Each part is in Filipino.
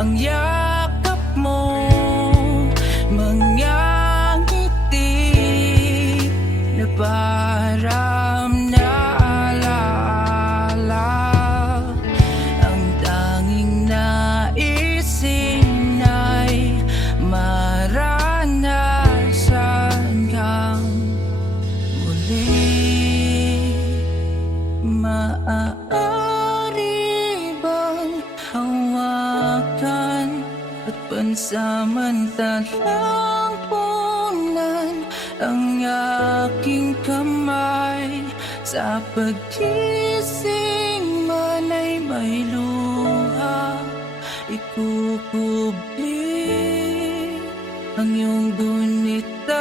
ang yakap mo, mga ngiti na parang naalaala. Ang tanging naisin ay maranasan kang muli. Maaari bang hawakan at pansamantalang punan ang aking kamay? Sa pagkising man ay may luha, ikukubli ang iyong gunita.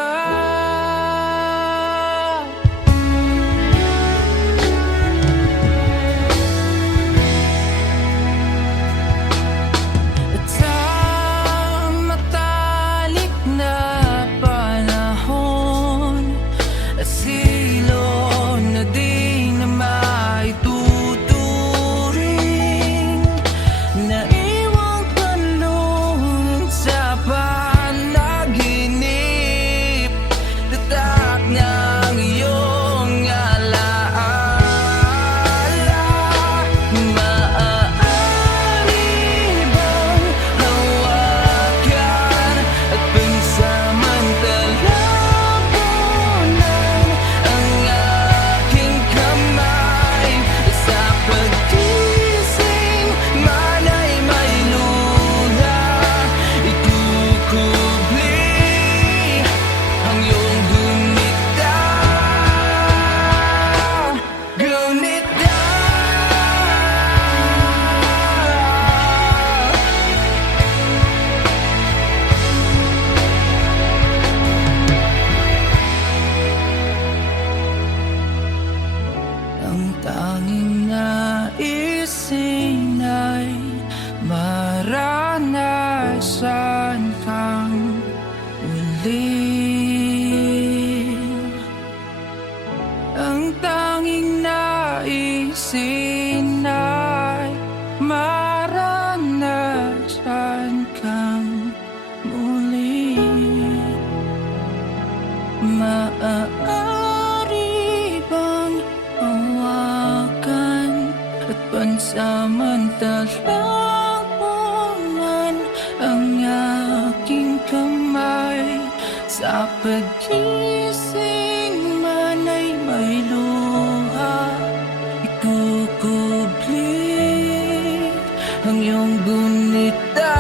Ang tanging naisin ay maranasan kang ulit. Ang tanging naisin ay maranasan kang muli. Maaari bang hawakan at pansamantalang punan ang aking kamay? Sa pagkising man ay may luha, ikukubli ang iyong gunita.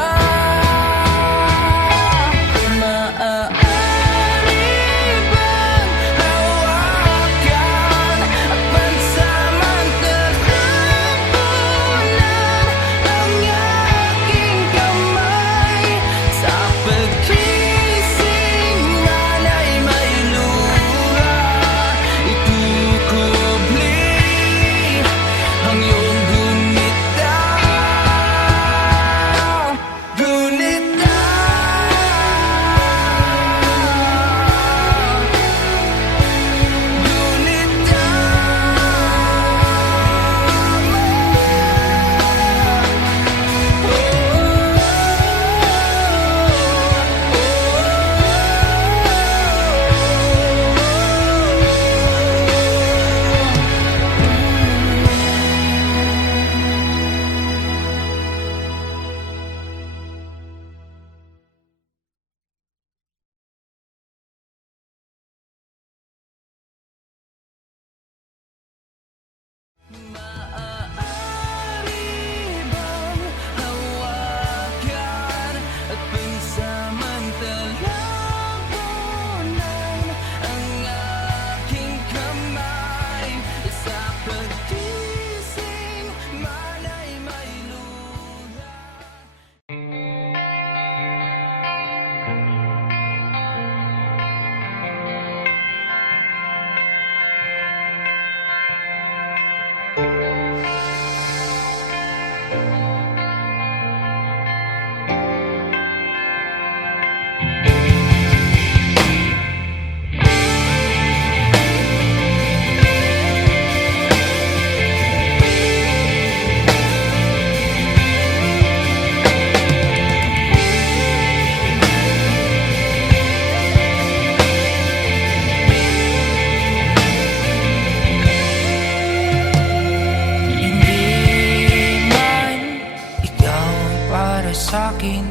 para sa'kin.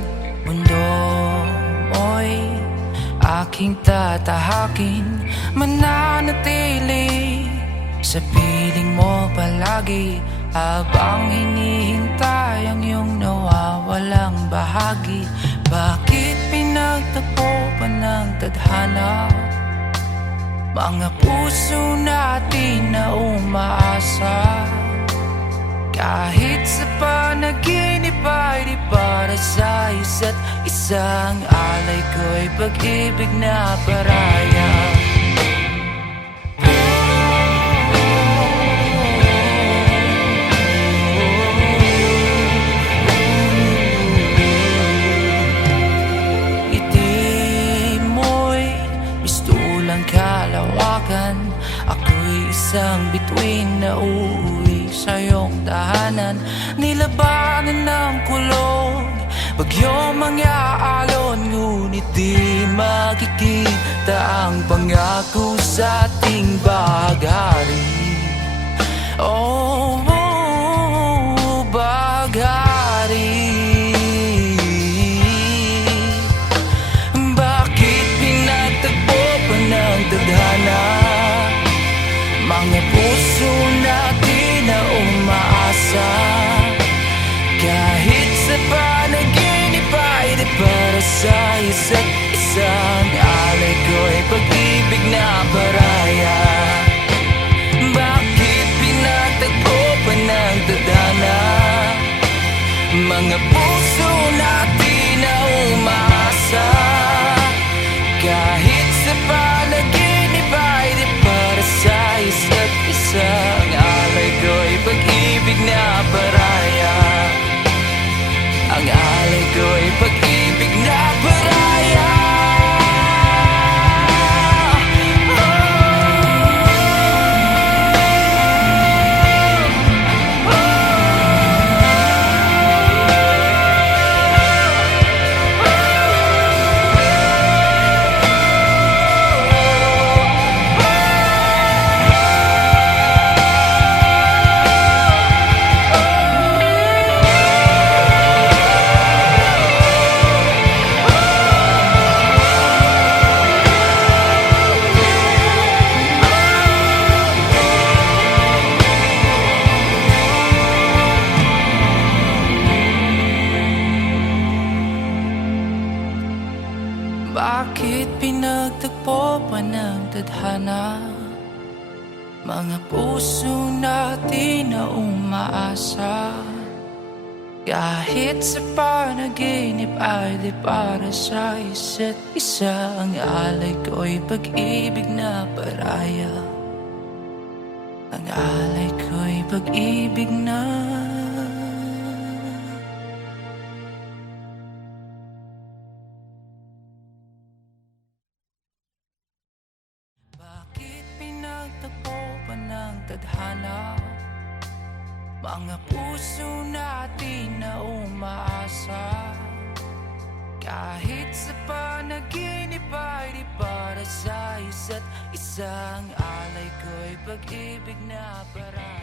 Mundo mo'y aking tatahakin, mananatili sa piling mo palagi, habang hinihintay ang iyong nawawalang bahagi. Bakit pinagtagpo pa ng tadhana mga puso natin na umaasa? Kahit sa panaginip ay di para sa isa't isang alay ko'y pag-ibig na paraya. Ngiti mo'y mistulang kalawakan, ako'y isang bituin na uuwi sa iyong tahanan. Nilabanan ng kulog, bagyong mga alon, ngunit di makikita ang pangako sa ating baghari. Oh, baghari. Bakit pinagtagpo pa ng tadhana mga puso natin na umaasa? Kahit sa panaginip ay di para sa isa't isang alay ko'y pag-ibig na paraya. Bakit pinagtagpo pa ng tadhana mga puso natin na umaasa? Kahit sa panaginip ay di para sa isa't isang alay ko'y pag-ibig na paraya. Ang alay ko'y pag-ibig na paraya. Bakit pinagtagpo pa ng tadhana mga puso natin na umaasa? Kahit sa panaginip ay di para sa isa't isa, ang alay ko'y pag-ibig na paraya. Ang alay ko'y pag-ibig na tadhana mga puso natin na umaasa? Kahit sa panaginip ay di para sa isa't isang alay ko'y pag-ibig na paraya.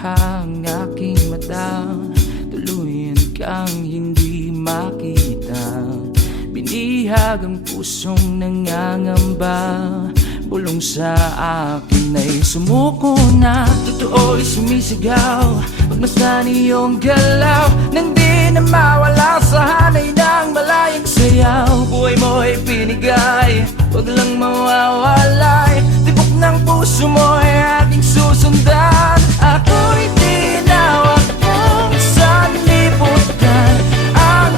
Ang aking mata, tuluyan kang hindi makita. Binihag ang pusong nangangamba, bulong sa akin ay sumuko na. Totoo'y sumisigaw, pagmasdan iyong galaw, nang di na mawala sa hanay ng malayang sayaw. Buhay mo'y pinigay, wag lang mawawalay, tibok ng puso mo'y aking susundan. Ako'y tinawag mong sanlibutan, ang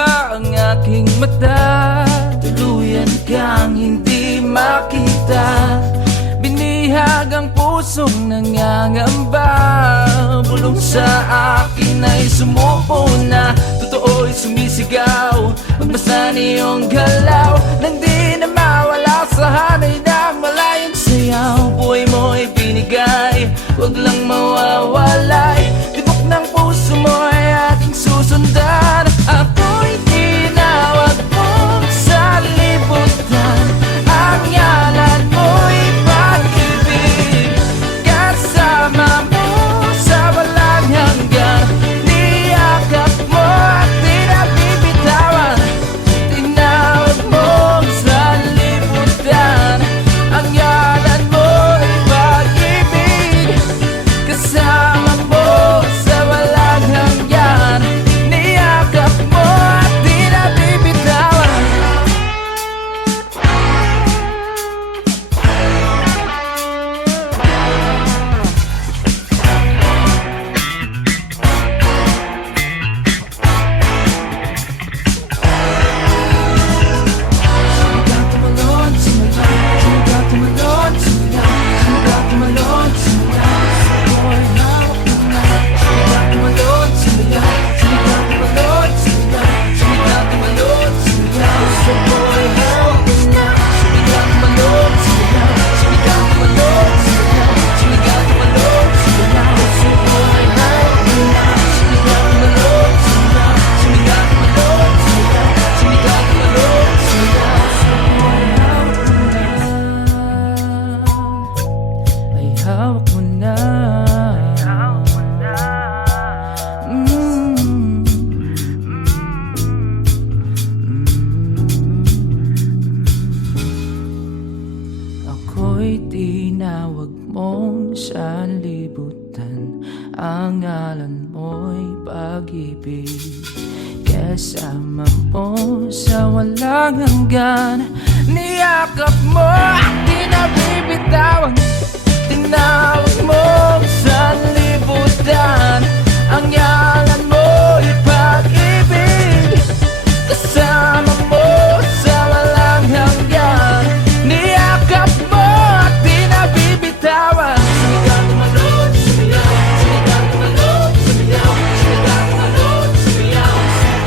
luha ang aking mata, tuluyan kang hindi makita. Binihag ang pusong nangangamba, bulong sa akin ay sumuko na. Totoo'y sumisigaw, magmasan iyong galaw, nang di na mawala sa hanay ng malayang sayaw. Buhay mo'y binigay, huwag lang mawawalay. Tibok ng puso mo ay aking susundan. Ako'y tinawag mo sa libutan, ang ngalan mo'y pag-ibig. Kasama mo sa walang hanggan, niyakap mo at di na bibitawan. Tinawag mo sa libutan, ang ngalan mo'y pag-ibig. Kasama mo sa walang hanggan, niyakap mo at di na bibitawan. Ay hawak mo na. Ako'y tinawag mong sanlibutan, ang ngalan mo'y pag-ibig. Kasama mo sa walang hanggan, niyakap mo at di na bibitawan. Tinawag mo sa libutan, ang ngalan mo'y pag-ibig. Kasama mo sa walang hanggan, niyakap mo at di na bibitawan. Sumigaw, tumalon, sumiyaw. Sumigaw, tumalon, sumiyaw. Sumigaw, tumalon, sumiyaw. Sumigaw,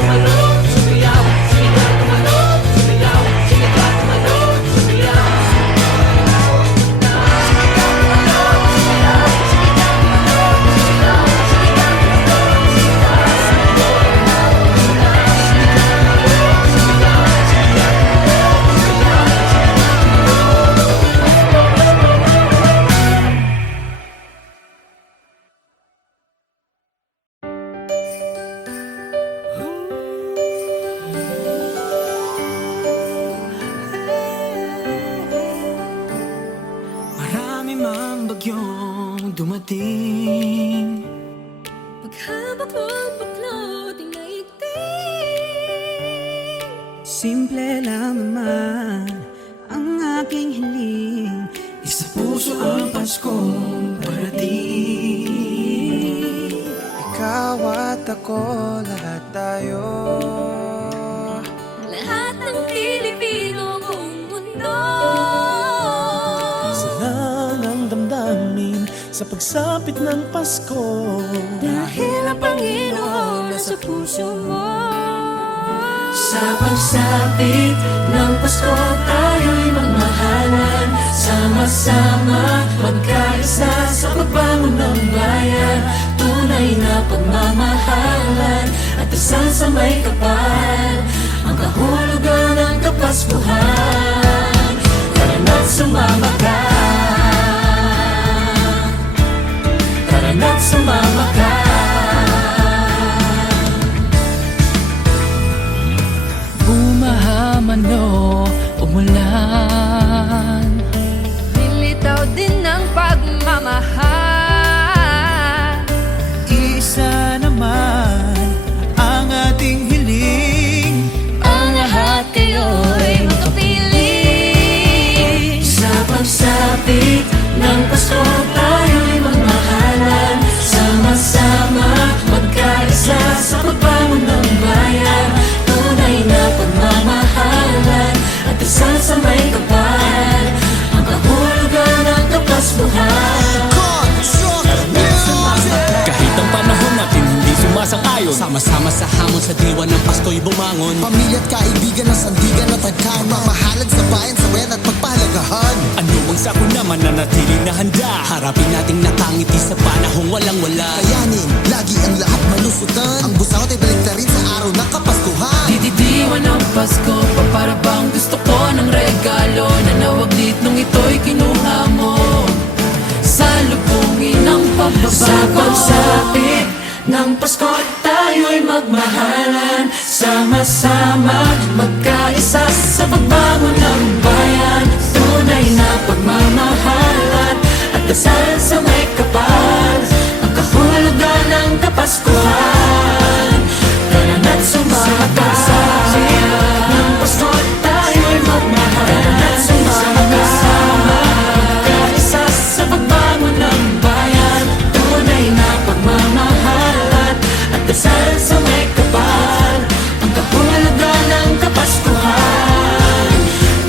tumalon, sumiyaw. Sumigaw, tumalon, sumiyaw. Sumigaw, tumalon, sumiyaw. Marami mang bagyong dumating, Paghabak mo'y baklot ay naigting. simple lang naman ang aking hiling. Isa puso ang Paskong parating. Ikaw at ako, lahat tayo. Lahat ng Pilipino buong mundo. Isa lang ang damdamin sa pagsapit ng Pasko. Dahil ang Panginoon nasa puso mo. Sa pagsapit ng Pasko, tayo'y magmahalan. Sama-sama, magkaisa sa pagbangon ng bayan. Tunay na pagmamahalan at dasal sa may kapal, ang kahulugan ng Kapaskuhan. Tara na't sumama ka, tara na't sumama ka. Bumahaman o umulan, Lilitaw din ng pagmamahal. Isa naman ang ating hiling. Ang lahat kayo'y magkapiling. sa pagsapit alon. Sama-sama sa hamon, sa diwa ng Pasko'y bumangon. Pamilya at kaibigan ng sandigan at tagkan, mamahalad sa bayan, sawayan at pagpahalagahan. Ano ang sako naman na natiling na handa? Harapin nating nakangiti sa panahong walang-wala. Kayanin, lagi ang lahat malusutan. Ang busaw ay balik na rin sa araw ng Kapaskuhan. Didiwan ng Pasko, para bang gusto ko ng regalo na nawaglit nung ito'y kinuha mo. Salubungin ang pagbabago. Sa pagsapit ng Pasko tayo'y magmahalan. Sama-sama magkaisa sa pagbangon ng bayan. Tunay na pagmamahalan at dasal sa may kapal. Ang kahulugan ng Kapaskuhan. Tara na't sumakasapit ng Pasko tayo'y magmahalan. Sama-sama magkaisa sa pagbangon ng bayan. Tunay na pagmamahalan at dasal sa may kapal. Ang kahulugan ng Kapaskuhan.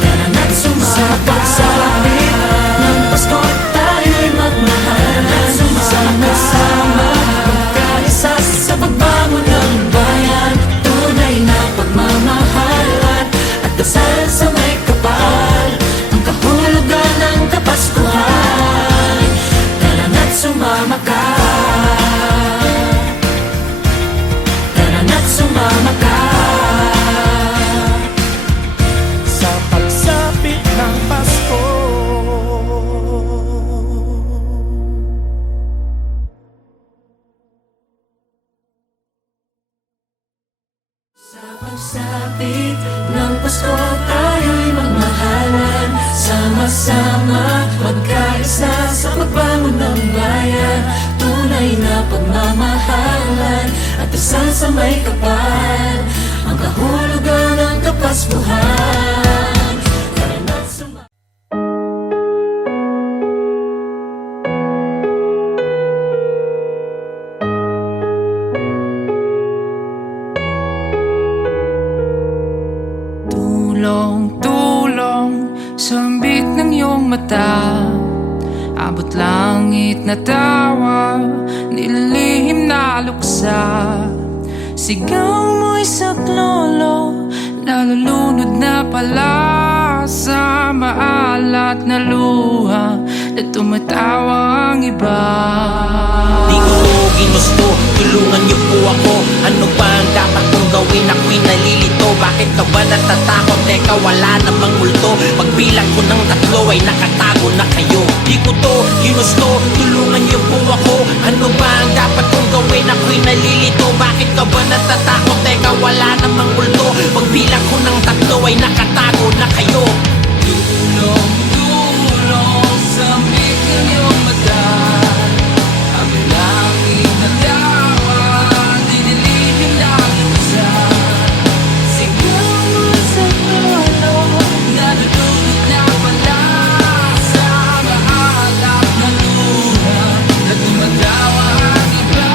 Tara na't sumakasapit ng Pasko tayo'y magmahalan. Sama-sama magkaisa sa pagbangon ng bayan. Tunay na pagmamahalan at dasal sa may kapal. Ang kahulugan ng Kapaskuhan. Tara na't sumama ka. Tara na't sumama ka. Sa pagsapit ng Pasko. Sa pagsapit ng Pasko tayo'y magmahalan. Sama-sama magkaisa sa pagbangon ng bayan. Tunay na pagmamahalan at dasal sa may kapal. Ang kahulugan ng Kapaskuhan. Tara na't sumama. Tulong-tulong sa ambit ng iyong mata. Abot langit na tawa, nililihim na luksa. Sigaw mo'y saklolo, nalulunod na pala sa maalat na luha na tumatawa ang iba. Di ko ginusto, tulungan niyo po ako. Ano ba ang dapat kong gawin? Ako'y nalilito. Bakit ka ba natatakot? Teka, wala namang multo. Pagbilang ko ng 3 ay nakatago na kayo. Di ko to ginusto, tulungan niyo po ako. Ano ba ang dapat kong gawin? Ako'y nalilito. Bakit ka ba natatakot? Teka, wala namang multo. Pagbilang ko ng 3 ay nakatago na kayo. Tulong-tulong sa ambit ng iyong mata. Ang langit na tawa, nililihim na luksa. Sigaw mo'y saklolo, nalulunod na pala sa maalat na luha na tumatawa ang iba.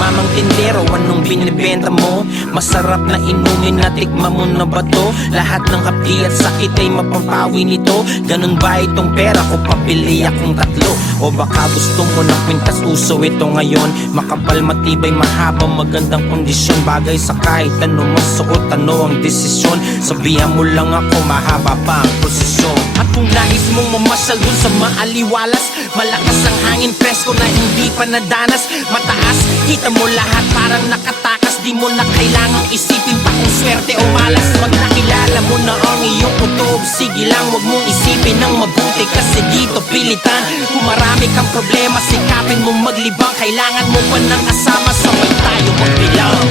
Mamang tindero, anong binibenta mo? Masarap na inumin na tikma mo na ba to? Lahat ng hapdi at sakit ay mapapawi nito. Ganun ba itong pera ko? Papili akong 3. O baka gusto mo ng kwintas, uso ito ngayon. Makapal, matibay, mahaba, magandang kondisyon. Bagay sa kahit ano masuot, ano ang desisyon. Sabihan mo lang ako, mahaba pa ang prosesyon. At kung nais mong mamasyal dun sa maaliwalas, malakas ang hangin, presko na hindi pa nadanas. Mataas, kita mo lahat parang nakatakas. Di mo na kailangang isipin pa kung swerte o malas. Pag nakilala mo na ang iyong kutob, sige lang, wag mong isipin ng mabuti. Kasi dito pilitan, kung marami kang problema, sikapin mo maglibang. Kailangan mo pa ng kasama, sabay tayo magbilang.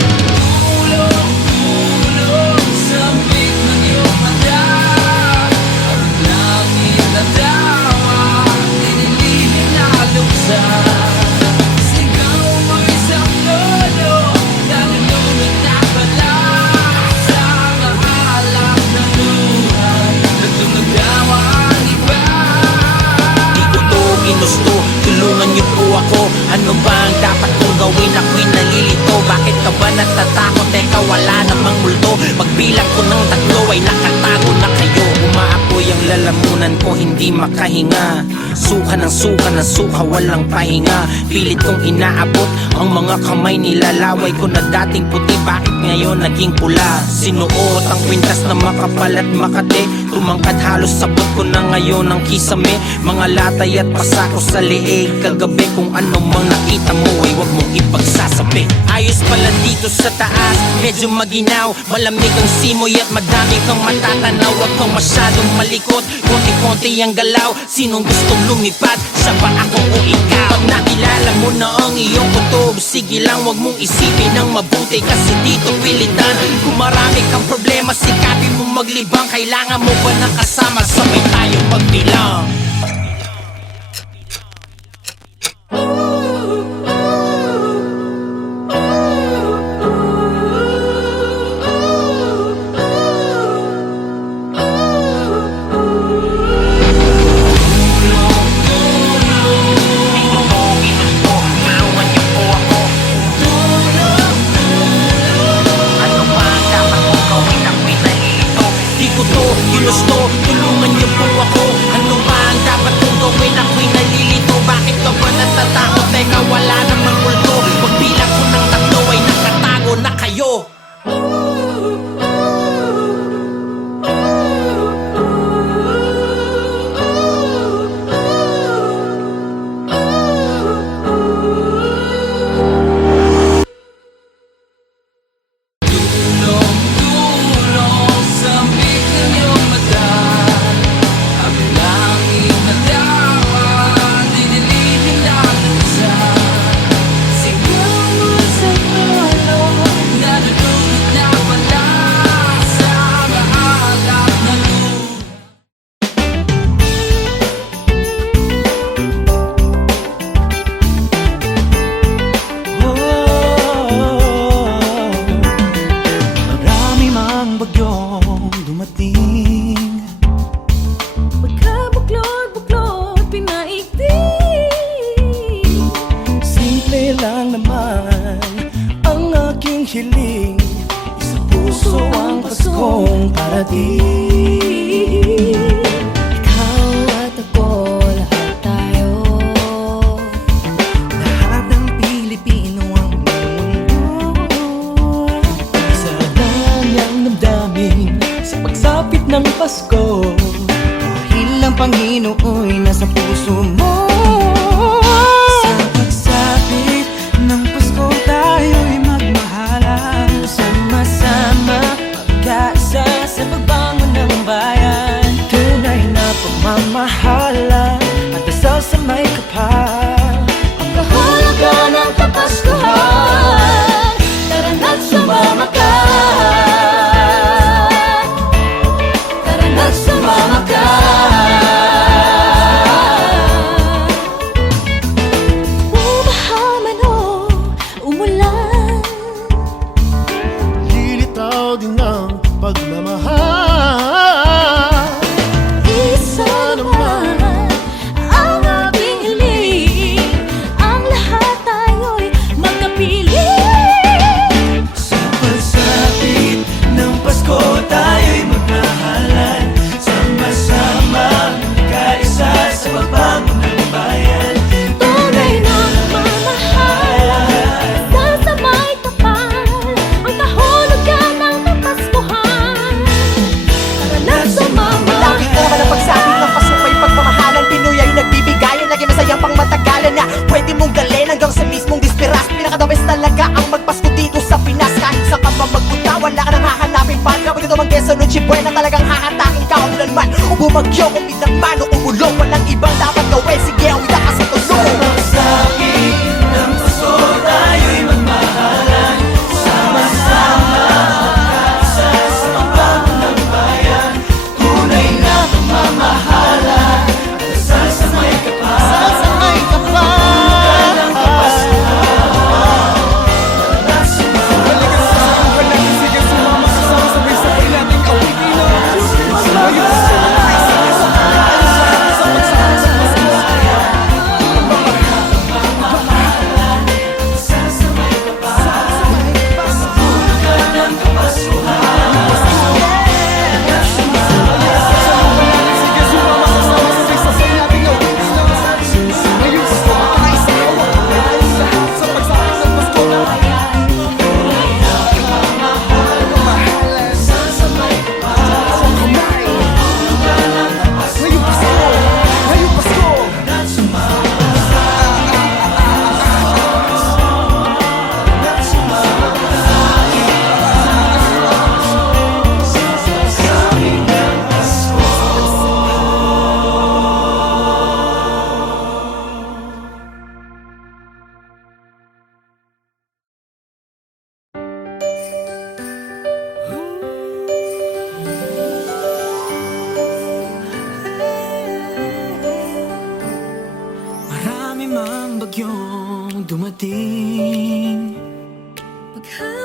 Tulong-tulong sa ambit ng iyong mata. Ang langit na tawa, nililihim na luksa. Sigaw mo'y saklolo, nalulunod na pala sa maalat na luha na tumatawa ang iba. Di ko to ginusto, tulungan niyo po ako. Ano ba ang dapat kong gawin? Ako'y nalilito. Bakit ka ba natatakot? Teka, wala namang multo. Pagbilang ko ng 3 ay nakatago na kayo. Umaapoy ang lalamunan ko, hindi makahinga. suka ng suka ng suka, walang pahinga. Pilit kong inaabot ang mga kamay, nilalaway ko na dating puti, bakit ngayon naging pula? Sinuot ang kwintas na makapal at makate, tumangkad halos sabot ko na ngayon ang kisame. Mga latay at pasako sa leeg kagabi, kung ano mang nakita mo ay wag mong ipagsasabi. Ayos pala dito sa taas, medyo maginaw, malamig ang simoy at madami kang matatanaw. Wag kang masyadong malikot, konti-konti ang galaw. Sinong gustong lumipad, siya ba ako o ikaw? Pag nakilala mo na ang iyong kutob, sige lang wag mong isipin ng mabuti, kasi dito pilitan. Kung marami kang problema, sikapin mo maglibang. Kailangan mo ba ng kasama, sabay tayong magbilang. Ginusto, tulungan niyo po ako. Ano ba ang dapat kong gawin? Ako'y nalilito. Bakit ka ba natatakot? Teka, wala namang multo. Pagbilang ko ng tatlo ay nakatago na kayo. lang naman ang aking hiling, isa puso ang Paskong parating. Ikaw at ako, lahat tayo, Lahat ng Pilipino ang mundo, isa lang ang damdamin sa pagsapit ng Pasko, dahil ang Panginoo'y nasa puso mo. Mamahalan at dasal sa may kapal, ang kahulugan ng Kapaskuhan. Tara na't sumama ka, tara na't sumama ka. Bumaha man o umulan, lilitaw din ang pagmamahal. Pwede mong galin hanggang sa mismong disperas. Pinakadabes talaga ang magpasko dito sa Pinas. Kahit sa ka pa magpunta, wala ka nang hahanapin pa. Kapag ito mang Quezon, Noche Buena, talagang hahatakin ka umulan man o bumagyo, kung binagman o umulong. Walang ibang dapat gawin, sige awit ka sa tulong. Magsapit ng Pasko, tayo'y magmahalan. Sama-sama, magkaisa sa pagbangon ng bayan. Tunay na pagmamahalan at dasal sa may kapal.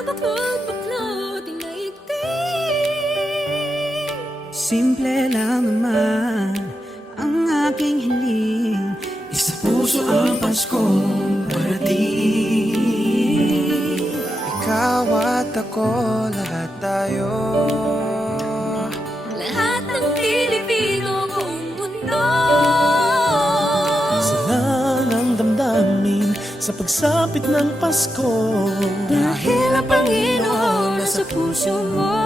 baklot-baklot inaigting. Simple lang naman ang aking hiling, isa puso ang Paskong parating. Ikaw at ako, lahat tayo, Lahat ng Pilipino buong mundo. silang ang damdamin sa pagsapit ng Pasko. Dahil ang Panginoon nasa puso mo.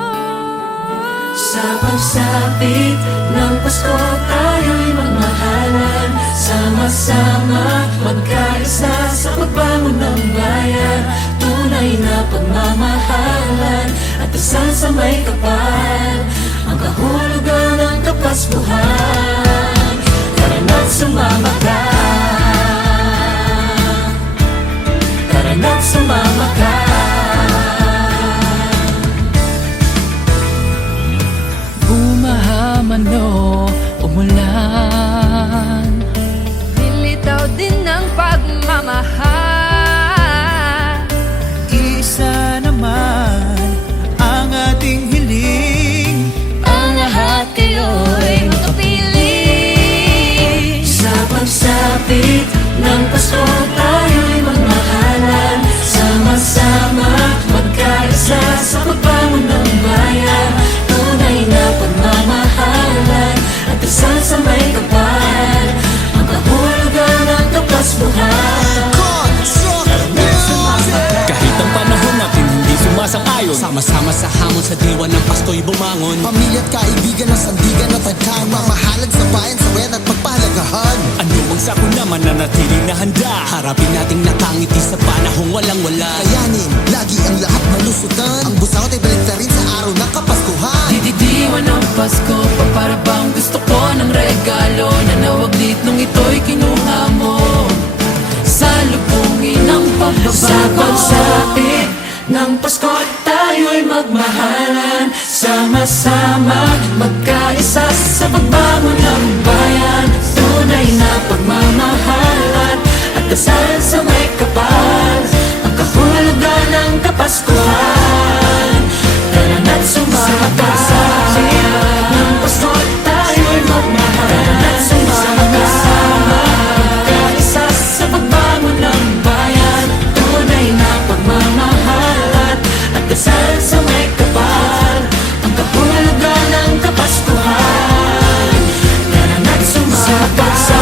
Sa pagsapit ng Pasko tayo'y magmahalan, sama-sama magkaisa sa pagbangon ng bayan. Tunay na pagmamahalan at dasal sa may kapal, ang kahulugan ng Kapaskuhan. Tara na't sumama ka, tara na't sumama ka. Bumahaman o umulan, Nilitaw din ng pagmamahal. Isa naman ang ating hiling, Ang lahat kayo'y makapiling. sa pagsapit ng Pasko tayo'y magmahalan, sama-sama magkaisa sa pagbangon ng bayan. Tunay na pagmamahalan at dasal sa may kapal, ang kahulugan ng Kapaskuhan. Kahit ang panahon natin hindi sumasang-ayon, sama-sama sa hamon sa diwa ng Pasko'y bumangon. Pamilya at kaibigan ng sandigan at tagkang mamahalad sa bayan, sa wena at pagpahalagahan. Ano ang sako naman na natiling na handa, harapin nating nakangiti sa panahong walang-wala. Kayanin, lagi ang lahat malusutan, ang busangot ay balik na rin sa araw ng Kapaskuhan. Dididiwan ng Pasko, para bang gusto ko ng regalo na nawaglit nung ito'y kinuha mo. Salubungin ng pagbabago, sa pagsapit ng Pasko tayo'y magmahalan, sama-sama magkaisa sa pagbangon ng bayan. Tunay na pagmamahalan at dasal sa may kapal, ang kahulugan ng Kapaskuhan. Tara na't sumama ka, ng Pasko tayo'y magmahalan, sama-sama magkaisa sa pagbangon ng bayan. Tunay na pagmamahalan at dasal sa may kapal, ang kahulugan ng Kapaskuhan. Tara na't sumama sa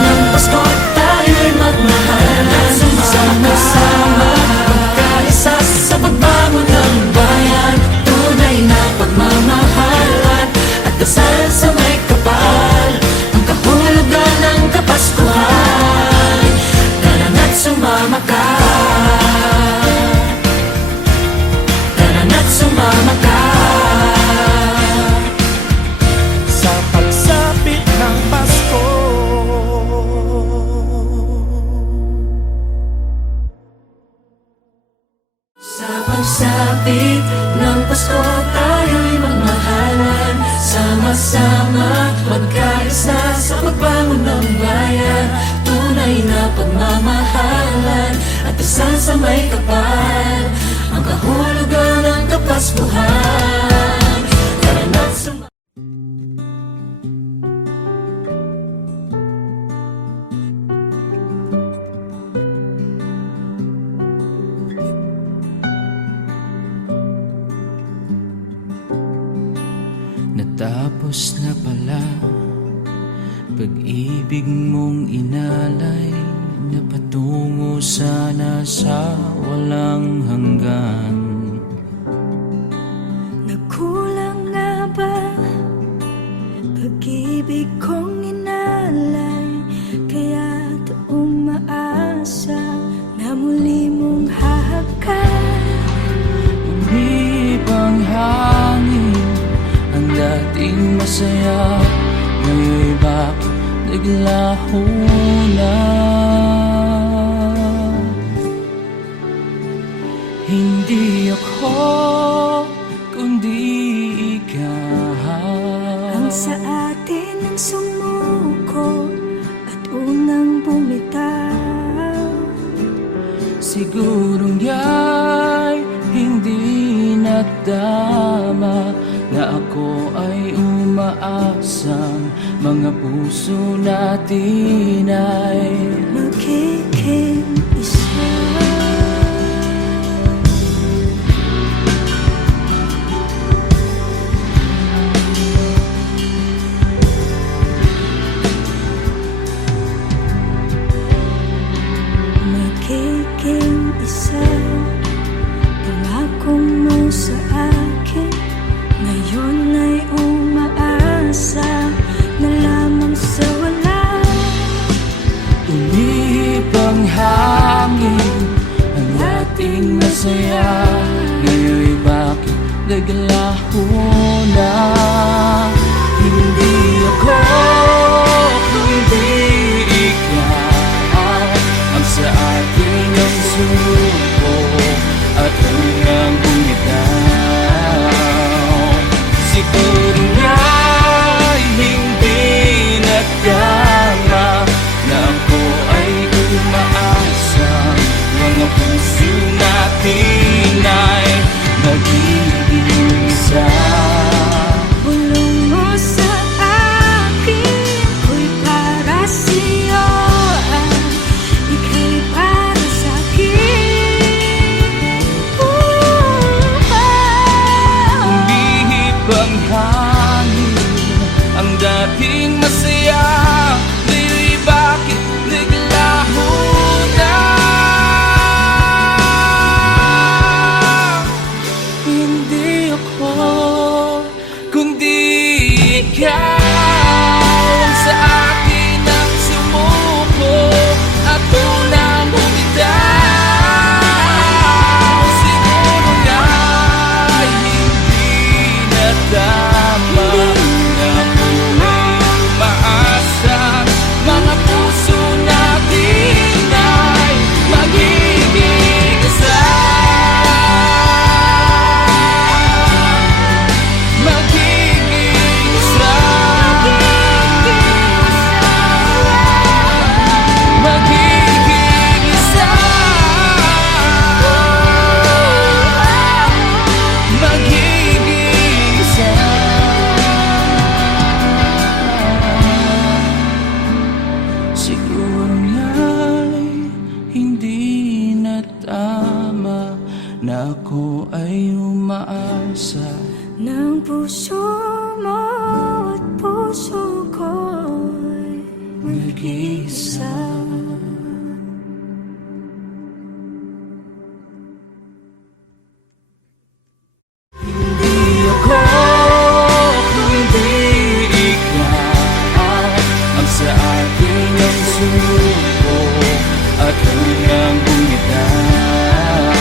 ng Pasko tayo'y magmahalan, sama-sama magkaisa sa pagbangon ng bayan. Tunay na pagmamahalan at dasal sa may kapal, ang kahulugan ng Kapaskuhan. Tara na't sumama ka, tara na't sumama ka. sa pagsapit ng Pasko. Sa pagsapit ng Pasko tayo'y magmahalan, sama-sama magkaisa sa pagbangon ng bayan. Tunay na pagmamahalan at dasal sa may kapal, ang kahulugan ng Kapaskuhan. Tara na't sumama. Natapos na pala pag-ibig mong inalay, na patungo sana sa walang hanggan. Nagkulang na ba pag-ibig kong inalay? Kaya't umaasa na muli mong hahakan. Umibang hangin ang dating masaya, ngayon'y bakit naglaho na? Hindi ako, kundi ikaw Ang sa atin ang sumuko at unang bumitaw. Sigurong ya'y nadama na ako ay umaasang mga puso natin ay magiging isa. Magiging isa. Pangako mo sa akin ngayon ay umaasa na lamang sa wala. umihip ang hangin, ang ating masaya. Ngayon'y bakit naglaho na? Hindi ako, kundi ikaw ang sa akin ang suko at hanggang bumitaw. Siguro nga'y hindi nagtama na ako ay umaasa mga puso natin ay magiging isa. Bulong mo sa akin, ko'y para sa'yo, ika'y para sa'kin. Umihip ang hangin, ang dating masaya. Ngayon'y bakit naglaho na? Hindi ako, kundi ikaw ang sa akin ang sumuko at unang bumitaw. Siguro nga'y hindi nadama na ako ay umaasa mga puso natin ay magiging isa. Magiging isa. Magiging isa. Magiging isa. Siguro nga'y hindi na tama na ako ay umaasa. Ng puso mo at puso ko'y Nag-iisa. Hindi ako, kundi ikaw ang sa akin ang suko at hanggang bumitaw.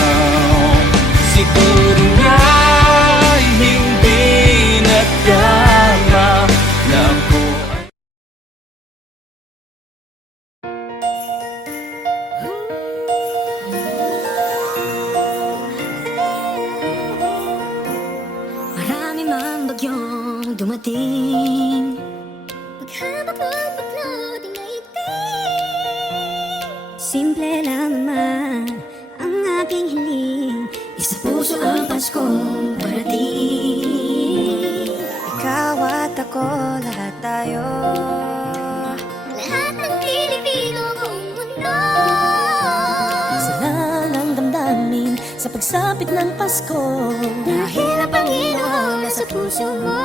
Siguro nga'y hindi nagtama na ako ay marami mang bagyong dumating, paghabak ng pagloading na itim. Simple lang naman ang aking hiling, isa puso ang Paskong parating. Ikaw at ako, lahat tayo, lahat ng Pilipino buong mundo. Isa lang ang damdamin sa pagsapit ng Pasko. Dahil ang Panginoon nasa puso mo.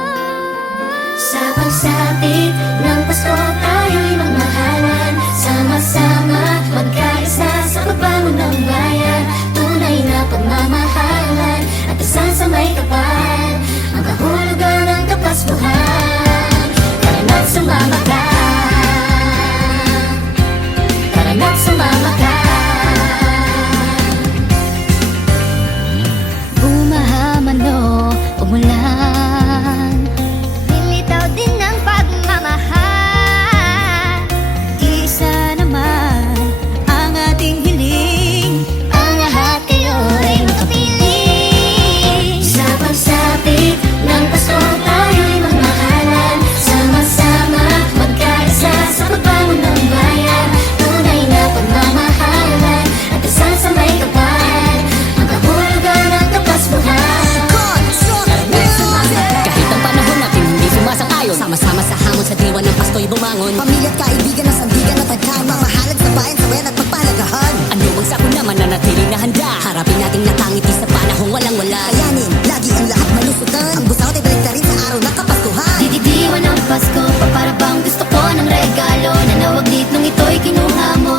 Sa pagsapit ng Pasko tayo'y magmahalan, sama-sama magkaisa sa pagbangon ng bayan. Tunay na pagmamahalan at dasal sa may kapal, ang kahulugan ng Kapaskuhan. Tara na't sumama ka, tara na't sumama ka. Bumaha man o umulan, lilitaw din ang pagmamahal. walang wala. Kayanin, lagi ang lahat malusutan. Ang busaw ay balik na rin sa araw ng Kapaskuhan. Dididiwan ng Pasko, para bang gusto ko ng regalo. Nanawaglit nung ito'y kinuha mo.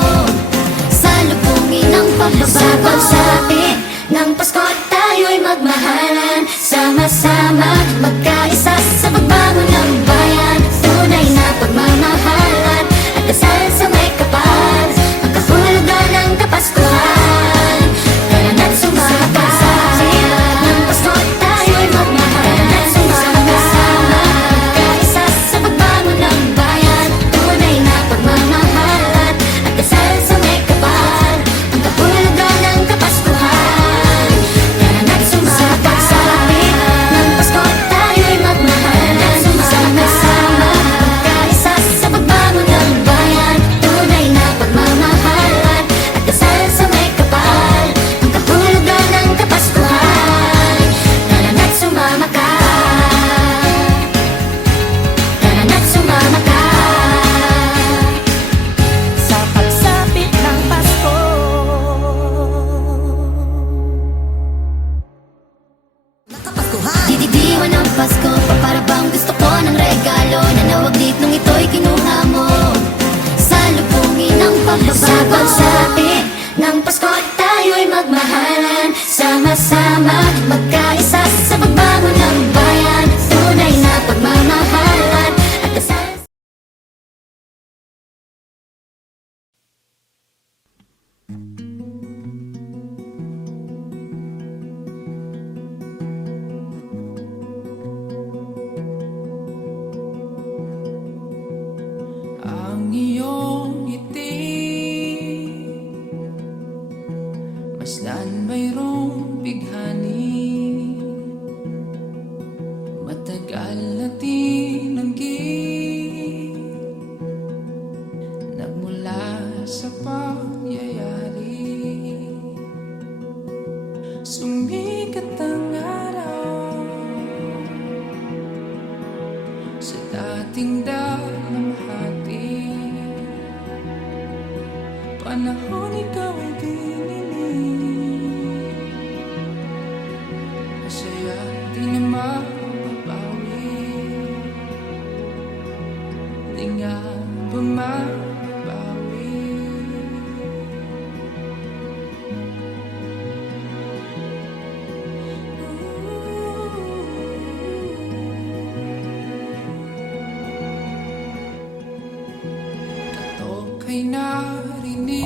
Salubungin ng pagbabago. Sa pagsapit ng Pasko tayo'y magmahalan. Sama-sama, magkaisa sa pagbangon ng bayan. Tunay na pagmamahalan at dasal sa may kapal. Ang kahulugan ng Kapaskuhan. Tara na't sumama. Sa pagsapit ng Pasko tayo'y magmahalan. Sama-sama, magkaisa sa pagbangon ng bayan. Tunay na pagmamahalan at dasal sa may kapal. Ang kahulugan ng Kapaskuhan. Tara na't sumama. Sa pagsapit ng Pasko tayo'y magmahalan. Sama-sama, magkaisa sa pagbangon ng bayan. Tunay na pagmamahalan at dasal sa may kapal. Ang kahulugan ng Kapaskuhan. Tara na't sumama ka. Tara na't sumama ka. Sa pagsapit ng Pasko. Kapaskuhan. Dididiwan ng Pasko, para bang gusto ko ng regalo. Nanawaglit nung ito'y kinuha mo. Salubungin ng pagbabago. Sa pagsapit ng Pasko tayo'y magmahalan. Sama-sama, magkaisa sa pagbangon ng bayan. Tunay na pagmamahalan at dasal. Ang iyong ngiti, masdan mayroong bighani. Matagal na tinanggi, nagmula sa pangyayari. Sumikat ang araw sa dating dalamhati. Panahon ikaw ay dinilig, masaya di na mababawi. Di nga ba mababawi? Katok ay narinig,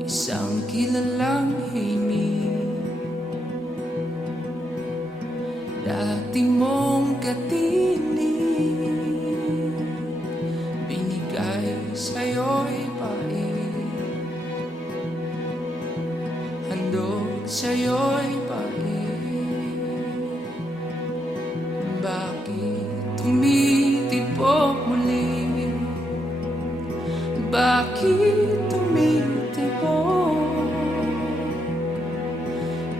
isang kilalang himig. Dati mong katinig, binigay sa'yo'y pait. Handog sa'yo'y pait. Bakit tumitibok muli? Bakit tumitibok?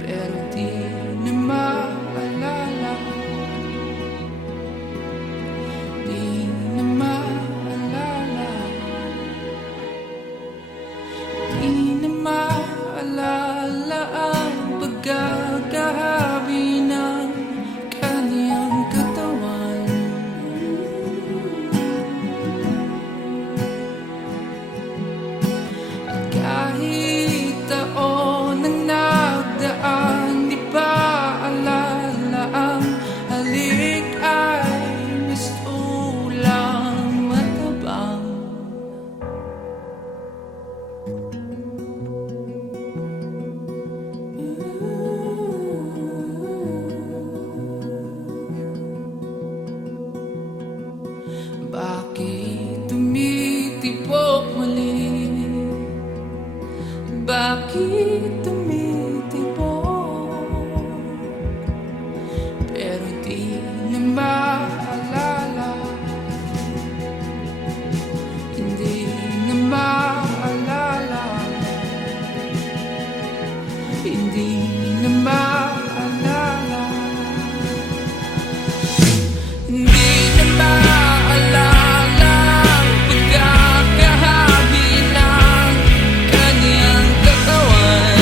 Pero di na maalala, di na maalala, di na maalala ang paggagabi ng kanyang katawan. At kahit taon ang nagdaan, di pa alala ang halik ay mistulang matabang. Bakit tumitibok muli? Bakit tumitibok? Pero di na maalala, hindi na maalala, hindi na maalala, hindi na maalala ang pagkakahabi ng kanyang katawan.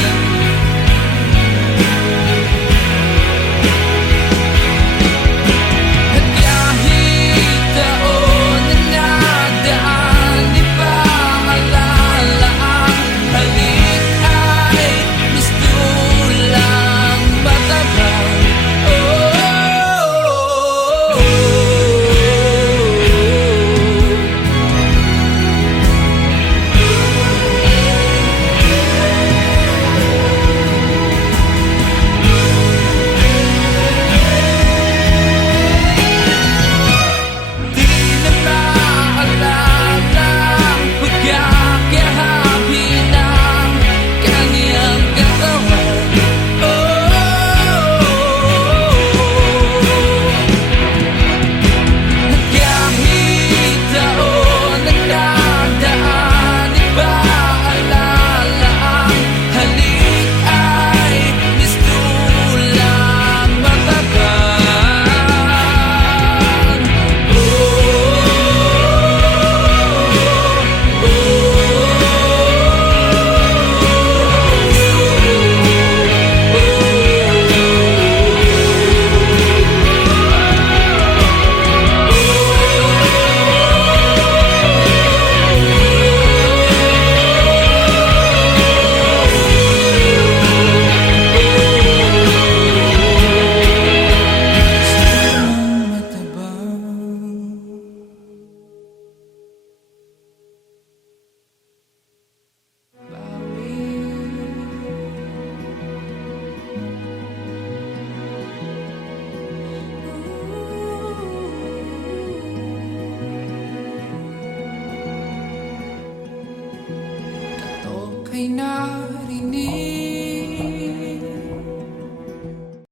ay narinig.